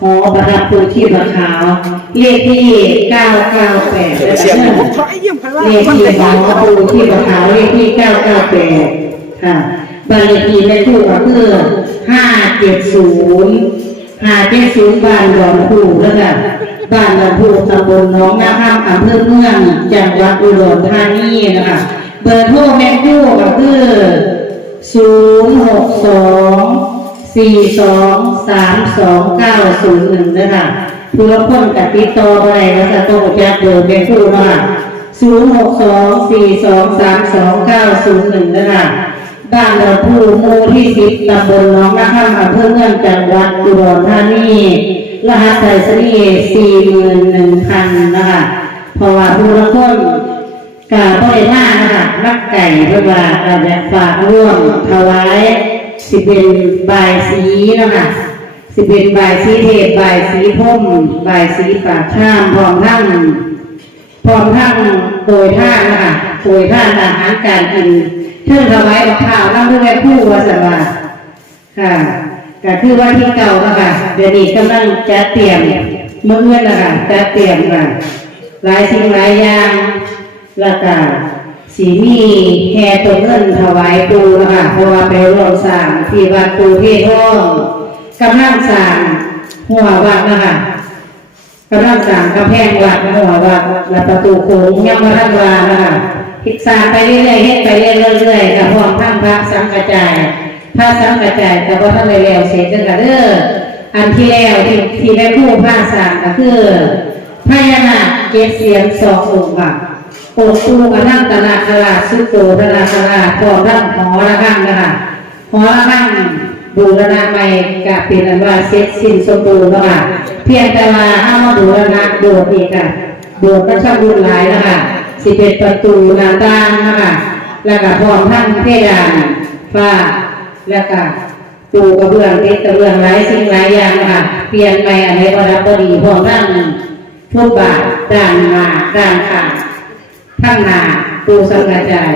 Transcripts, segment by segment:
หอประทับปูชีพขาวเลขที่เก้าเก้าแปดและเสียงเขอไอ้เยี่ยมพลังเลขมันที่เป็นหอปูชีพขาวเลขที่เก้าเก้าแปดค่ะบ้านเลขที่ในคู่ก็คือห้าเจ็ดศูนย์ห้าเจ็ดศูนย์บ้านดอนผูแล้วก็บ้านดอนผูตำบลหน้องนาข้ามอำเภอเมืองจังหวัดอุดรธานีนะคะเบอร์โทรแม่คู่ก็คือศูนย์หกสอง สี่สองสามสองเก้าศูนย์หนึ่งนะคะผู้รับคนกับติดต่อไปแล้วจะต้องแจ้งเบอร์แม่คู่ว่าศูนย์หกสองสี่สองสามสองเก้าศูนย์หนึ่งนะคะบ้านเราผู้มูที่สิบตำบลหนองนาข้ามอำเภอเมืองจังหวัดอุดรธานีรหัสไทยสนีสี่หมื่นหนึ่งพันนะคะเพราะว่าผู้รับคนกาพ่อเอ็มานะคะรักไก่เพื่อว่าเราจะฝากร่วมถวาย สิบเป็นบายสีนะคะสิบเป็นบายสีเทศบายสีพุ่มบายสีปากข้ามพร้อมทั้งพร้อมทั้งโดยท่านะคะโดยท่าอาหารการกินเทิงถวายกับข้าวน้ำด้วยผู้วาสวาค่ะก็คือว่าที่เก่านะคะเดี๋ยวนี้กำลังจะเตรียมเมื่อเอื้อนนะคะจะเตรียมค่ะหลายสิ่งหลายอย่างแล้วก็ สีมีแห่ตัวเงินถวายปูนะคะเพราะว่าไปร่วมสร้างที่วัดปูเทศท่องกำลังสร้างหัววัดนะคะกำลังสร้างกำแพงวัดหัววัดและประตูโค้งยังมาทันวานะคะพิกษาไปเรื่อยๆเฮ็ดไปเรื่อยๆกับพร้อมทั้งพระสังกระจายพระสังกระจายแต่ว่าท่านเลยแล้วเสร็จจังกะเด้ออันที่แล้วที่ที่แม่ผู้พระสร้างก็คือพญานาคเจ็ดเสียนสององค์ค่ะ โอตูอนันตนาคราชสุโตธนาคราพร้อมทั้งหอระฆังนะคะหอระฆังบูรณะใหม่กับเป็นอันว่าเสร็จสิ้นสมบูรณ์แล้วค่ะเพียงแต่ว่าถ้ามาบูรณะโดดอีกค่ะโดดก็ช่างบุญหลายนะคะสิบเป็นประตูหน้าต่างนะคะแล้วก็พร้อมทั้งเพดานฟ้าแล้วก็ปูกระเบื้องติดกกระเบื้องหลายสิ่งหลายอย่างนะคะเปลี่ยนไปอันไหนก็รับก็ดีพร้อมทั้งฟุตบาทด้านหน้าด้านข้าง ทั้งนาปูสังกระจาย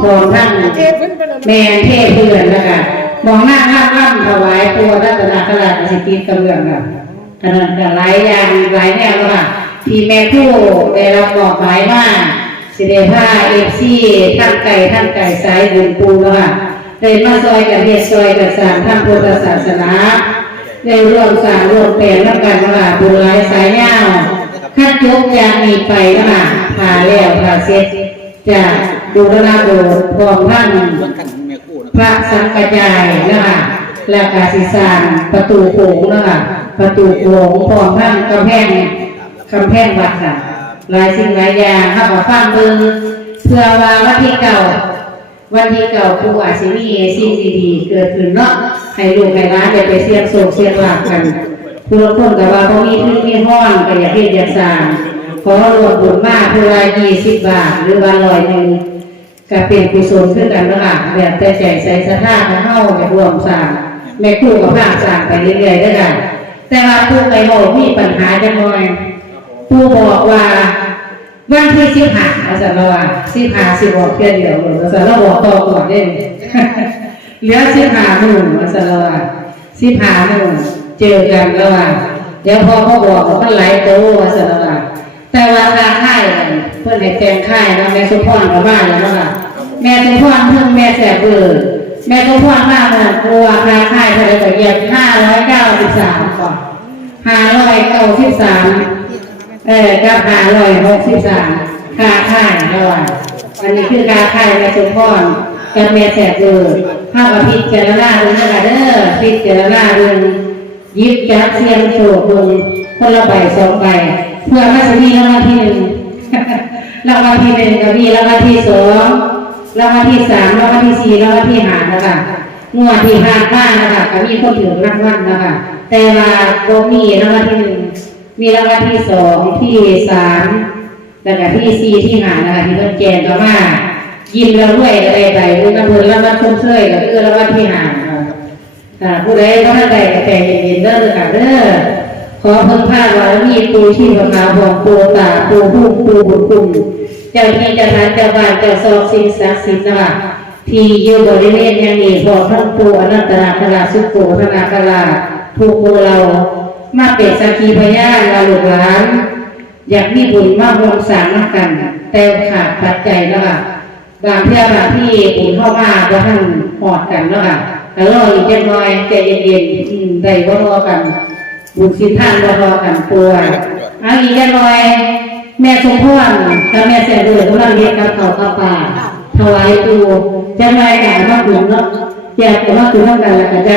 พร้อมทั้งเทพขึ้นไปเลยแม่เทพเพื่อนนะคะมองหน้าข้ามร่ำถวายปูรัตนาคราชสิทธิกำเรื่องค่ะขนาดกับหลายอย่างหลายแนวแล้วค่ะที่แม่ผู้ได้รับบอกหมายว่าสิเดผ้าเอฟซีท่านไก่ท่านไก่สายบุญปูแล้วค่ะได้มาซอยกับเฮ็ดซอยกับสร้างทางพุทธศาสนาได้ร่วมสร้างร่วมแปลงแล้วกันว่าบุญหลายสายยาว ขั้นยกยางมีไปนะคะผ่าแล้วผ่าเสร็จจะดูรณาโบสถ์พร้อมทั้งมันกันแม่คู่นพระสังกจายนะคะและกาสิสานประตูโขงนะคะประตูโขงพร้อมทั้งกำแพงกำแพงวัดค่ะหลายสิ่งหลายอย่างข้าพฟังเบิ่งเพื่อว่าวันที่เก่า วันที่เก่าครูอาจสิมีสิ่งดีๆเกิดขึ้นเนาะให้ลูกให้ร้านได้ไปเสียงโศกเสียงลาภกัน ผู้ละคนกับว่าเขามีพื้นที่ห้องก็อยากเฮ็ดอยากสร้างขอรวมบุญมากเพื่อยี่สิบบาทหรือว่าร้อยหนึ่งก็เป็นกุศลขึ้นกันแล้วค่ะแบบแต่ใจใส่สถาของเฮาอยากรวมสร้างแม่ครู่กับพระสร้างไปเรื่อยๆได้อกันแต่ว่าผู้ไปบอกมีปัญหาจังหน่อยผู้บอกว่าวันที่สิบห้าอาจารย์ว่าสิบห้าสิบบอกแค่เดียวเลยอาจารย์เราบอกต่อก่อนเด้เหลือสิบห้าหมู่อาจารย์ว่าสิบห้าหมู่ง เจอกันแล้วว่าเดี๋ยวพอเขาบอกว่ามันไหลายโตอาจารย์ว่าแต่ว่าทางค่ายเพื่อนให้แต่งค่ายนะแม่สุพรกับบ้านแล้วล่ะแม่สุพรเพิ่งแม่แสบเบื่อแม่สุพรมากเลยกลัวทางค่ายเท่าไรก็เหยียบห้าร้อยเก้าสิบสามก่อนห้าร้อยเก้าสิบสามเออกับห้าร้อยหกสิบสามค่าค่ายระหว่าอันนี้คือค่าค่ายแม่สุพรกับแม่แสบเบื่อภาพพิจารณาเรื่องนะคะเด้อพิจารณาเรื่อง ยิบจับเสียงโชว์ลงคนละใบสองใบเพื่อมาจะมีรางวัลที่หนึ่งรางวัลที่หนึ่งก็มีรางวัลที่สองรางวัลที่สามรางวัลที่สี่รางวัลที่ห้านะคะงวดที่ห้าบ้านนะคะก็มีคนถือรางวัลนะคะแต่ว่าก็มีรางวัลที่หนึ่งมีรางวัลที่สองที่สามแล้วก็ที่สี่ที่ห้านะคะที่เพิ่นแจงก็มายิ้มแล้วรวยอะไรไปหรือน้ำเพิ่นรางวัลชมเชยก็คือรางวัลที่ห้า ค่ะผู้ใดก็ท่านใดก็แต่เย็นๆเด้อค่ะเด้อขอเพิ่งพาไว่ามีปูชีพขาวของปูตาปูผู้ปูบุญคุณเจ้าที่เจ้าทานเจ้าบ้านเจ้าซอกสิ่งศักดิ์สิทธิ์นะคะที่อยู่บริเวณย่างนี้พอทั้งปูอนันตนาคราสุโขธนาคราชทุกปูเรามาเป็นสักขีพยานลาลูกหลาน อยากมีบุญมากรวมสร้างนักกัน แต่ขาดปัจจัยแล้วค่ะบางเที่ยบางที่บุญเข้ามาว่าท่านหอดกันแล้วค่ะ แต่รออีกจักหน่อยใจเย็นๆอืมได้ว่ารอกัน บุญสินท่านว่ารอกันปัวเอาอีกจักหน่อย แม่สมพรถ้าแม่แสนเดือดของเราเรียกกับเขากับป่าถวายปูจะรายการมาบุญเนาะแจกกับมาคือเท่ากันแล้วก็จะ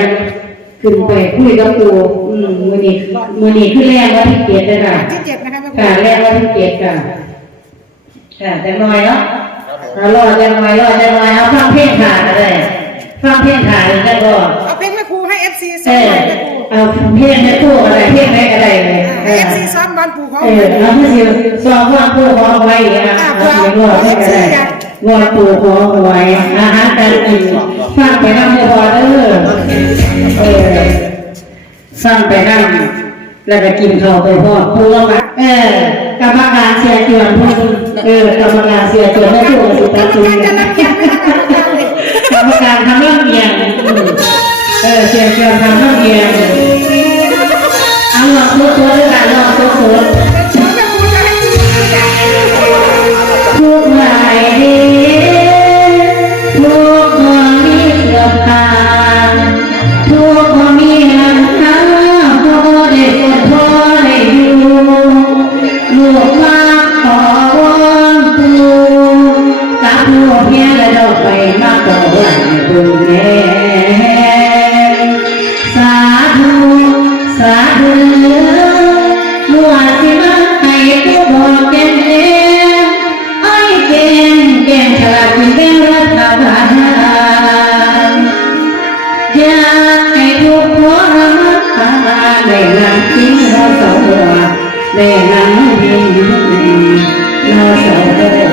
ขึ้นไปคุยกับปูอืมมือนี้มือนี้คือแรกว่าที่เกียรติเลยค่ะที่เจ็ดนะคะแม่ครูค่ะแรกว่าที่เกียรติค่ะค่ะแต่น้อยเนาะเอารอจะน้อยรอจะน้อยเอาฟังเพลงถ่ายก็ได้ ฟังเพลงถ่ายแล้วก็เอาเพลงแม่ครูให้เอฟซีเอซ้อมอหน่อยแม่ครูเอาเพลงให้คู่อะไรเพลงไหนก็ได้เลยให้เอฟซีซ้อมบอลปู่ของเออแล้วที่สิสอบว่าผู้ขอไว้นะเอาเสียงรอดให้ก็ได้งอปู่ขอไว้อาหารการกินฟังไปนั่งพอเด้อเออฟังไปนั่งแล้วก็กินข้าวไปพอผู้ว่าเออกรรมการเสียจวนพวกเออกรรมการเสียจวนไม่ถูกสิตัดสินจะรับเกียรติไหมคะกรรมการเลยกรรมการทำเรื่องเอียงอืม เออเสียจวทำเรื่อเอียงเอาหลอกทุกคนด้วยกันหลอกทุกคน ทิ้งเราเสาหัวในหลังทิ้งเราเสาหัว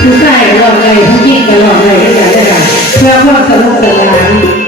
ผู้ชายก็ลองได้ผู้หญิงก็ลองได้ด้วยกันด้วยกันเพื่อความสนุกสนาน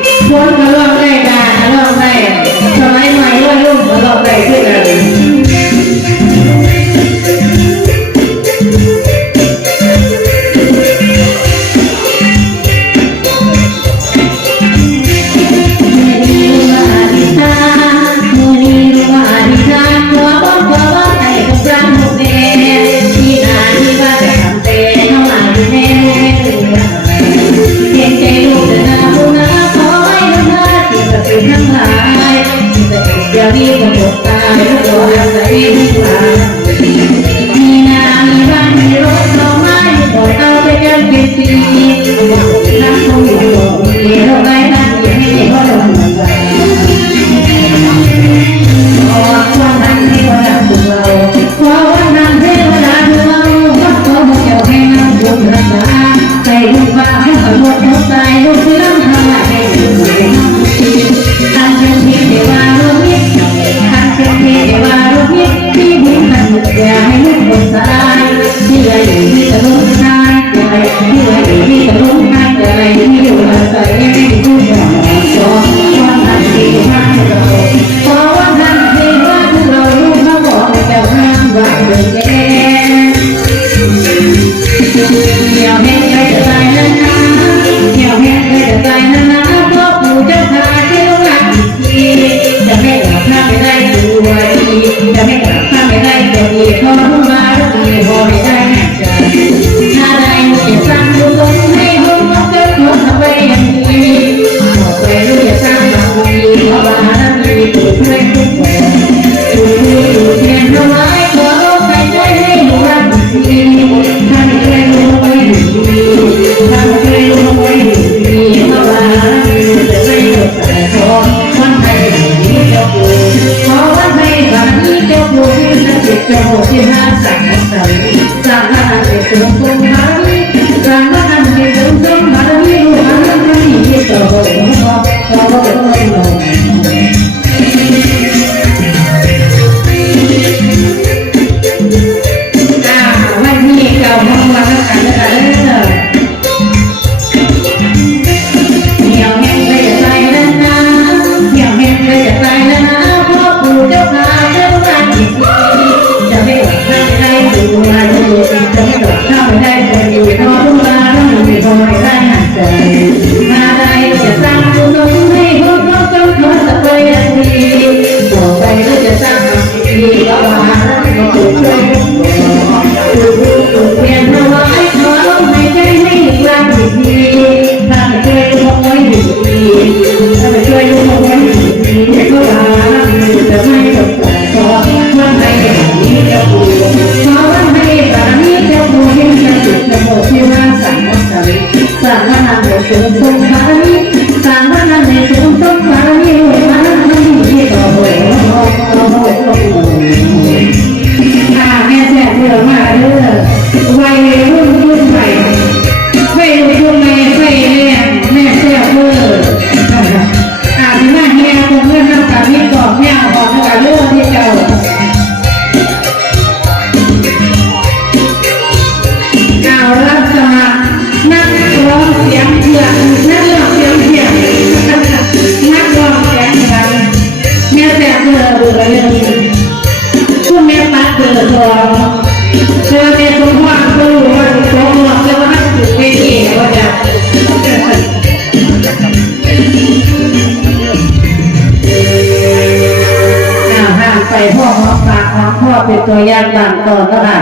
ป็นตัวอย่างบางตอนก็ค่ะ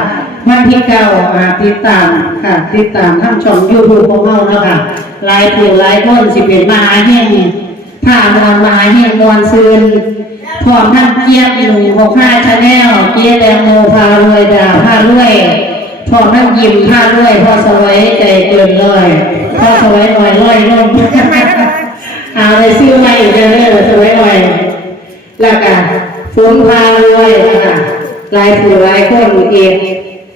วันที่เก้าอาติดตามค่ะ ติดตามทางช่องยูทูบของเราเนาะค่ะหลายผู้หลายคนสิเป็นมหาแห่งผ้ามวลมหาแห่งมวลซืนพร้อมทั้งเกียบหนึ่งหกห้าชาแนลเกียบแตงโมพารวยดาพารวยพร้อมทั้งยิ้มพารวยพอสวยใจเกินร้อยพอสวยหน่อยร้อยลงเอาเลยซื้อมาอีกเด้อสวยหน่อยแล้วก็ฟุ้งพารวยนะคะ ลายผู้ลายคนเอก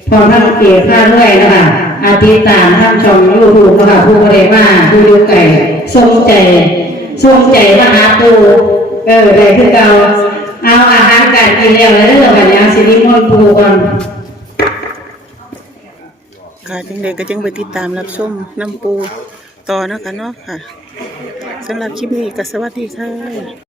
พร้อมทั้งเอกพารวยนะคะอาติตามทั้งช่องยูทูบนะคะผู้บริมาผู้ยู่ไก่ทรงใจทรงใจมาหาปูเออได้คือเก่าเอาอาหารการกินแล้วแล้วเรื่องแบบนี้สิริมนต์ปูก่อนค่ะจังเด็กก็จังไปติดตามรับชมน้ำปูต่อเนาะคะเนาะค่ะสำหรับคลิปนี้ก็สวัสดีค่ะ